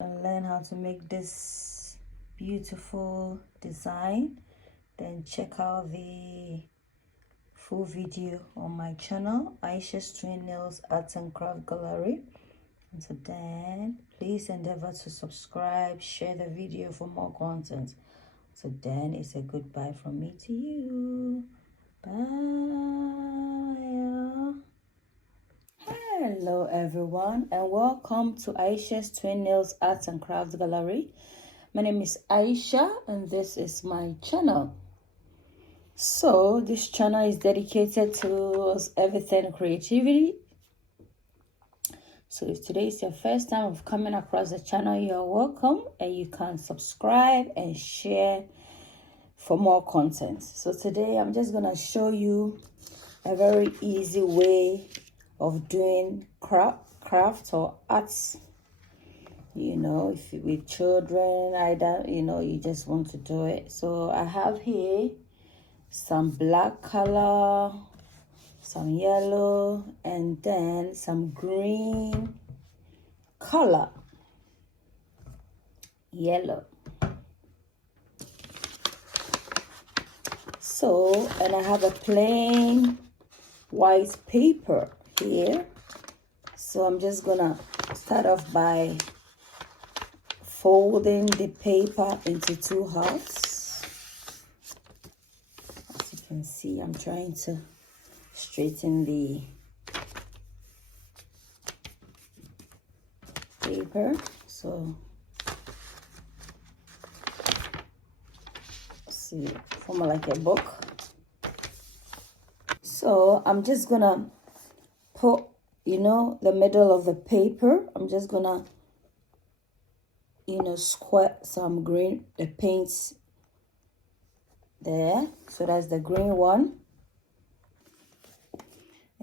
and learn how to make this beautiful design, then check out the full video on my channel, Ayesha'S Twin Nails Arts and Craft Gallery. Until then, please endeavor to subscribe, share the video for more content. So then, it's a goodbye from me to you. Bye. Hello everyone, and welcome to Ayesha'S Twin Nails Arts and Crafts Gallery. My name is Ayesha and this is my channel. So this channel is dedicated to everything creativity. So if today is your first time of coming across the channel, you're welcome, and you can subscribe and share for more content. So today I'm just gonna show you a very easy way of doing craft or arts, if with children, either you just want to do it. So I have here some black color, some yellow, and then some green color, yellow. So, and I have a plain white paper here. So I'm just gonna start off by folding the paper into two halves. As you can see, I'm trying to straighten the paper. So see, form like a book. So I'm just gonna put, the middle of the paper. I'm just gonna, squirt some green, the paints there. So that's the green one.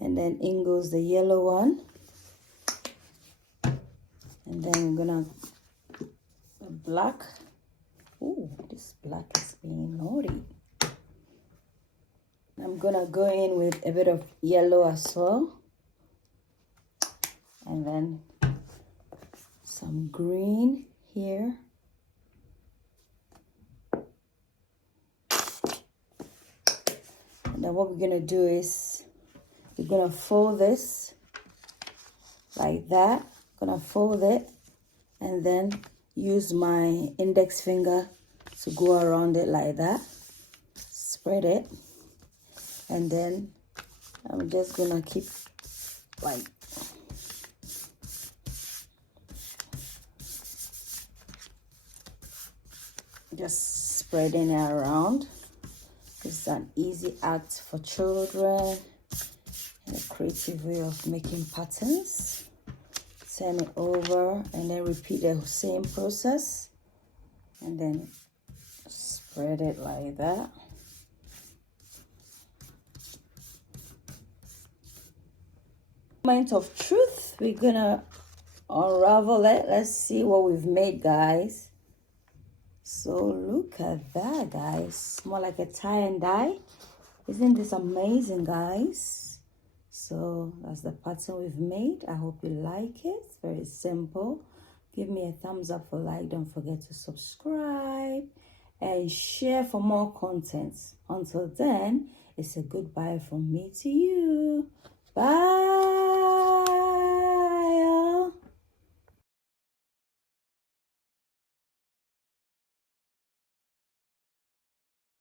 And then in goes the yellow one. And then I'm gonna the black. Oh, this black is being naughty. I'm gonna go in with a bit of yellow as well. And then some green here. And then what we're gonna do is we're gonna fold this like that. Gonna fold it and then use my index finger to go around it like that. Spread it. And then I'm just gonna keep like just spreading it around. It's an easy act for children and a creative way of making patterns. Turn it over and then repeat the same process and then spread it like that. Moment of truth, we're gonna unravel it. Let's see what we've made, guys. So look at that, guys. More like a tie and dye. Isn't this amazing, guys? So that's the pattern we've made. I hope you like it. It's very simple. Give me a thumbs up for like. Don't forget to subscribe and share for more content. Until then, it's a goodbye from me to you. Bye.